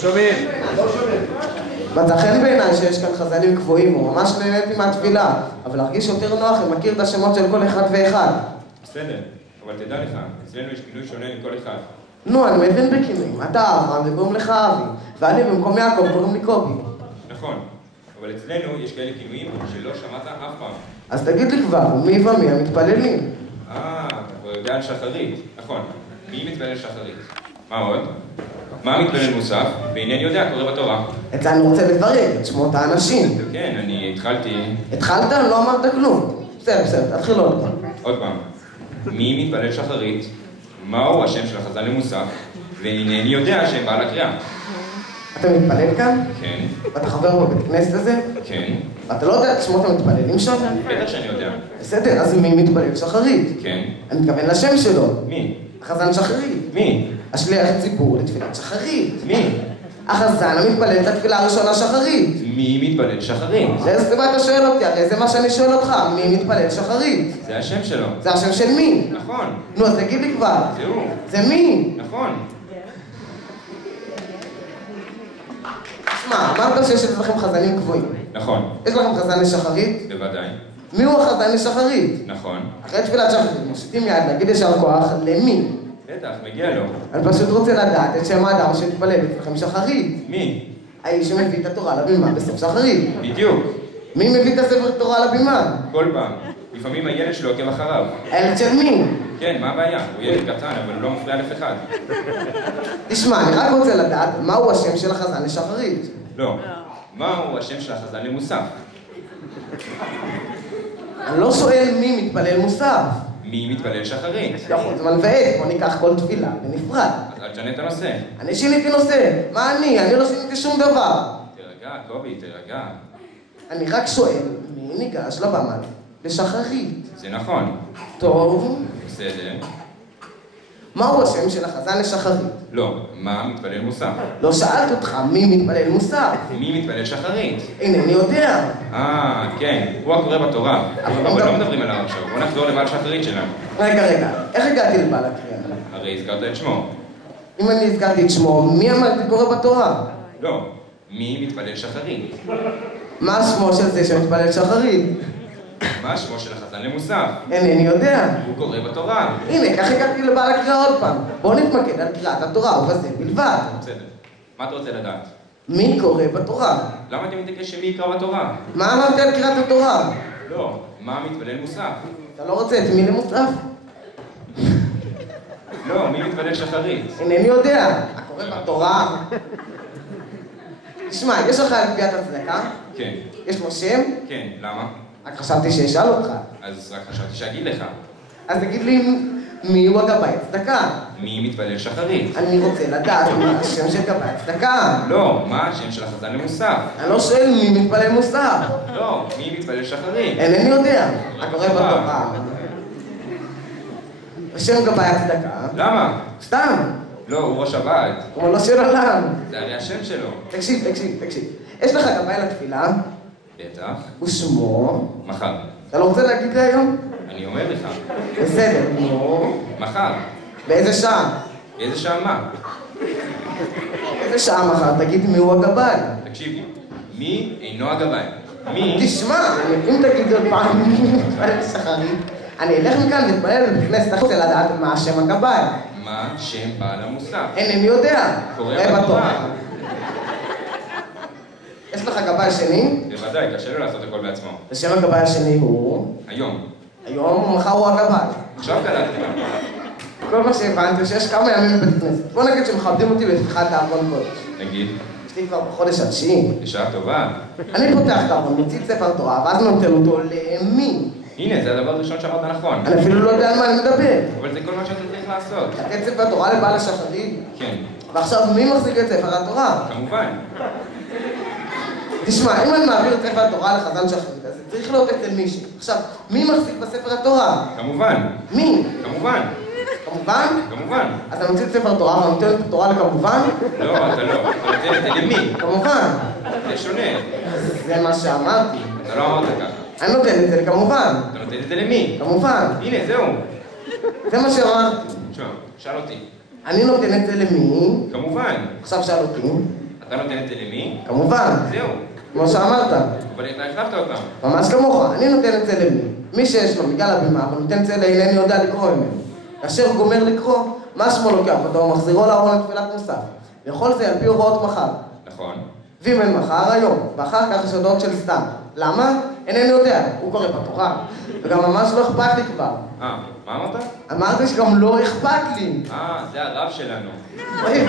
שומעים. מצא חן בעיניי שיש כאן חזנים קבועים, וממש נהניתי מהתפילה, אבל להרגיש יותר נוח אם מכיר את השמות של כל אחד ואחד. בסדר, אבל תדע לך, אצלנו יש כינוי שונה לכל אחד. נו, אני מבין בכינויים. אתה אברהם וקוראים לך אבי, ואני במקום יעקב קוראים לי קובי. נכון, אבל אצלנו יש כאלה כינויים שלא שמעת אף פעם. אז תגיד לי כבר, מי ומי המתפללים? אתה כבר יודע על שחרית, נכון. מי מתפלל שחרית? מה עוד? מה מתפלל מוסף? והנני יודע, קורא בתורה. את זה אני רוצה לברר, את שמות האנשים. כן, אני התחלתי... התחלת? לא אמרת כלום. בסדר, תתחיל עוד פעם. עוד פעם. מי מתפלל שחרית? מהו השם של החזן למוסף? והנני יודע שהם בעל הקריאה. אתה מתפלל כאן? כן. ואתה חבר בבית כנסת הזה? כן. ואתה לא יודע את שמות המתפללים שם? בטח שאני יודע. בסדר, אז מי מתפלל שחרית? כן. אני מתכוון לשם שלו. מי? החזן שחרית. מי? השליח ציבור לתפילת שחרית. מי? החזן המתפלל את התפילה הראשונה שחרית. מי מתפלל שחרית? זה מה אתה שואל אותי, הרי זה מה שאני שואל אותך, מי מתפלל שחרית? זה השם שלו. זה השם של מי? נכון. נו, אז תגיד לי כבר. זה הוא. זה מי? נכון. שמע, אמרת שיש לכם חזנים קבועים. נכון. יש לכם חזן לשחרית? בוודאי. מי הוא החזן לשחרית? נכון. אחרי תפילת שחרית, מושיטים יד להגיד ישר כוח למי? בטח, מגיע לו. אני פשוט רוצה לדעת את שם האדם שמתפלל אצלכם שחרית. מי? האיש שמביא את התורה לבימה בסוף שחרית. בדיוק. מי מביא את הספר תורה לבימה? כל פעם. לפעמים הילד שלו עוקב אחריו. הילד של מי? כן, מה הבעיה? הוא ילד קטן, אבל הוא לא מפריע לאף אחד. תשמע, אני רק רוצה לדעת מהו השם של החזן לשחרית. לא. מהו השם של החזן למוסף? אני לא שואל מי מתפלל מוסף. מי מתפלל שחרית? יכול זמן ועת, בוא ניקח כל תפילה בנפרד. אז אל תשנה את הנושא. אני שיניתי נושא. מה אני לא שיניתי שום דבר. תירגע, קובי, תירגע. אני רק שואל מי ניגש לבמה לשחרית. זה נכון. טוב. בסדר. מהו השם של החזן לשחרית? לא. מה מתפלל מוסף? לא שאלת אותך מי מתפלל מוסף. מי מתפלל שחרית? אינני יודע. כן. הוא הקורא בתורה. אבל לא מדברים עליו עכשיו. בוא נחזור לבעל שחרית שלנו. רגע. איך הגעתי לבעל הקריאה? הרי הזכרת את שמו. אם אני הזכרתי את שמו, מי אמרתי קורא בתורה? לא. מי מתפלל שחרית? מה שמו של זה שמתפלל שחרית? מה שמו של החזן למוסף? אינני יודע. הוא קורא בתורה. הנה, כך הגעתי לבעל הקריאה עוד פעם. בואו נתמקד על קריאת התורה ובזה בלבד. בסדר. מה אתה רוצה לדעת? מי קורא בתורה? למה אתה מתעקש שמי יקרא בתורה? מה אמרתי על קריאת התורה? לא. מה מתפלל מוסף? אתה לא רוצה את מי למוסף? לא. מי מתפלל שחרית? אינני יודע. הקורא בתורה? תשמע, יש לך על קביעת הצדקה? כן. יש לו שם? כן. למה? רק חשבתי שאשאל אותך. אז רק חשבתי שאגיד לך. אז תגיד לי מי הוא הגבאי הצדקה. מי מתפלל שחרית? אני רוצה לדעת מה השם של גבאי הצדקה. לא. מה השם של החזן למוסף? אני לא שואל מי מתפלל מוסף. לא. מי מתפלל שחרית? אינני יודע. הקורא בתורה. השם גבאי הצדקה. למה? סתם. לא, הוא ראש הוועד. כמו לא של עולם. זה הרי השם שלו. תקשיב. יש לך גבאי לתפילה? בטח. ושמו? מחר. אתה לא רוצה להגיד לי היום? אני אומר לך. בסדר, נו. מחר. באיזה שעה? באיזה שעה מה? באיזה שעה מחר? תגיד מי הוא הגבאי. תקשיבי. מי אינו הגבאי? מי? תשמע, אם תגיד עוד פעם מי מתפלל שחרית, אני אלך מכאן ואתפלל בכנסת החוצה לדעת מה השם הגבאי. מה שם בעל המוסף? אינני יודע. קורא בתורה. יש לך גבאי שני? בוודאי, קשה לו לעשות הכל בעצמו. ושם הגבאי השני הוא? היום. היום, מחר הוא הגבאי. עכשיו קלטתי. כל מה שהבנתי שיש כמה ימים בבית כנסת. בוא נגיד שמכבדים אותי בפתיחת הארון קודש. נגיד, יש לי כבר בחודש התשיעי. בשעה טובה. אני פותח את הארון, מוציא את ספר תורה, ואז נותן אותו למי? הנה, זה הדבר הראשון שאמרת נכון. אני אפילו לא יודע על מה אני מדבר. אבל זה כל מה שאתה צריך לעשות. לתת ספר תורה לבעל השחרית? כן, ועכשיו מי מחזיק את ספר התורה? כמובן. תשמע, אם אני מעביר את ספר התורה לחזן שחרית, אז צריך להיות אצל מישהו. עכשיו, מי מחזיק בספר התורה? כמובן. מי? כמובן. כמובן? כמובן. אז אני מוציא את ספר התורה ונותן את התורה לכמובן? לא, אתה לא. אתה נותן את זה למי? כמובן. זה שונה. זה מה שאמרתי. אתה לא אמרת ככה. אני נותן את זה לכמובן. אתה נותן את זה למי? כמובן. הנה, זהו. זה מה שאמרתי. תשמע, שאל אותי. אני נותן את זה למי? כמובן. עכשיו שאל אותי. אתה נותן את זה למי? כמובן. זהו. כמו שאמרת. אבל אתה החלפת אותם. ממש כמוך, אני נותן את זה למי. מי שיש לו מגל הבימה, אבל נותן את זה לאינני יודע לקרוא ממנו. כאשר הוא גומר לקרוא, מה שמו לוקח אותו ומחזירו לארון לתפילת מוסף. וכל זה על פי הוראות מחר. נכון. ואם אין מחר, היום, ואחר כך יש הודעות של סתם. למה? אינני יודע, הוא קורא בתורה. וגם ממש לא אכפת לי כבר. מה אמרת? אמרתי שגם לא אכפת לי. זה הרב שלנו. אוי,